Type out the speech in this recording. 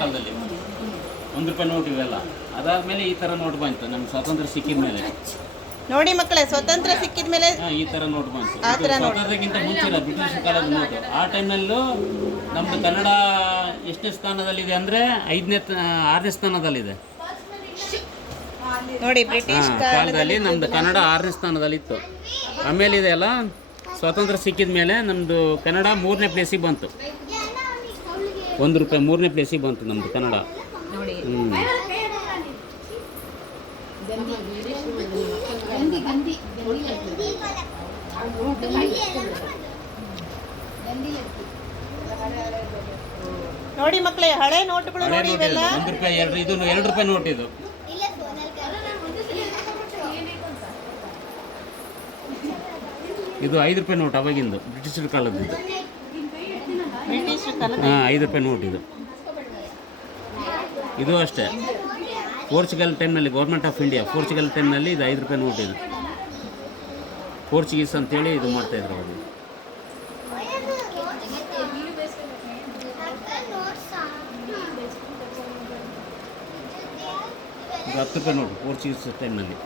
ಕಾಲದಲ್ಲಿ 1 ರೂಪಾಯಿ ನೋಟ್ ಇವೆಲ್ಲ. ಅದಾದ್ಮೇಲೆ ಈ ಥರ ನೋಟ್ ಬಂತು ನಮ್ಮ ಸ್ವಾತಂತ್ರ್ಯ ಸಿಕ್ಕಿದ ಮೇಲೆ. ನೋಡಿ ಮಕ್ಕಳೇ, ಸ್ವತಂತ್ರ ಸಿಕ್ಕಿದ ಮೇಲೆ ಈ ಥರ ನೋಟ್ ಬಂತು. ಆ ಥರ ನೋಟ್. ಸ್ವಾತಂತ್ರ್ಯಕ್ಕಿಂತ ಮುಂಚೆ ಇಲ್ಲ, ಬ್ರಿಟಿಷ್ ಕಾಲದ ನೋಟು. ಆ ಟೈಮ್ನಲ್ಲೂ ನಮ್ಮದು ಕನ್ನಡ ಎಷ್ಟನೇ ಸ್ಥಾನದಲ್ಲಿದೆ ಅಂದರೆ 6ನೇ ಸ್ಥಾನದಲ್ಲಿದೆ. ನೋಡಿ, ಬ್ರಿಟಿಷ್ ಕಾಲದಲ್ಲಿ ನಮ್ಮದು ಕನ್ನಡ 6ನೇ ಸ್ಥಾನದಲ್ಲಿತ್ತು. ಆಮೇಲೆ ಇದೆಲ್ಲ ಸ್ವಾತಂತ್ರ್ಯ ಸಿಕ್ಕಿದ ಮೇಲೆ ನಮ್ಮದು ಕನ್ನಡ 3ನೇ ಪ್ಲೇಸಿಗೆ ಬಂತು. 1 ರೂಪಾಯಿ 3ನೇ ಪ್ಲೇಸಿಗೆ ಬಂತು ನಮ್ಮದು ಕನ್ನಡ. ನೋಡಿ. ನೋಡಿ ಮಕ್ಕಳೇ, ಹಳೆ ನೋಟುಗಳು ನೋಡಿ ಇವೆಲ್ಲ. 1 ರೂಪಾಯಿ 2 ರೂಪಾಯಿ ನೋಟ್ ಇದು. ಇದು 5 ರೂಪಾಯಿ ನೋಟ್ ಅವಾಗಿಂದು, ಬ್ರಿಟಿಷರ ಕಾಲದ್ದು. ಬ್ರಿಟಿಷ್ ಕಾಲದ 5 ರೂಪಾಯಿ ನೋಟ್ ಇದು. ಇದು ಅಷ್ಟೇ, ಪೋರ್ಚುಗಲ್ ಟೈಮ್ನಲ್ಲಿ, ಗೌರ್ಮೆಂಟ್ ಆಫ್ ಇಂಡಿಯಾ ಪೋರ್ಚುಗಲ್ ಟೈಮ್ನಲ್ಲಿ ಇದು 5 ರೂಪಾಯಿ ನೋಟ್ ಇದು. ಪೋರ್ಚುಗೀಸ್ ಅಂತೇಳಿ ಇದು ಮಾಡ್ತಾಯಿದ್ರು ಅವರು. ಇದು 10 ರೂಪಾಯಿ ನೋಟು ಪೋರ್ಚುಗೀಸ್ ಟೈಮ್ನಲ್ಲಿ.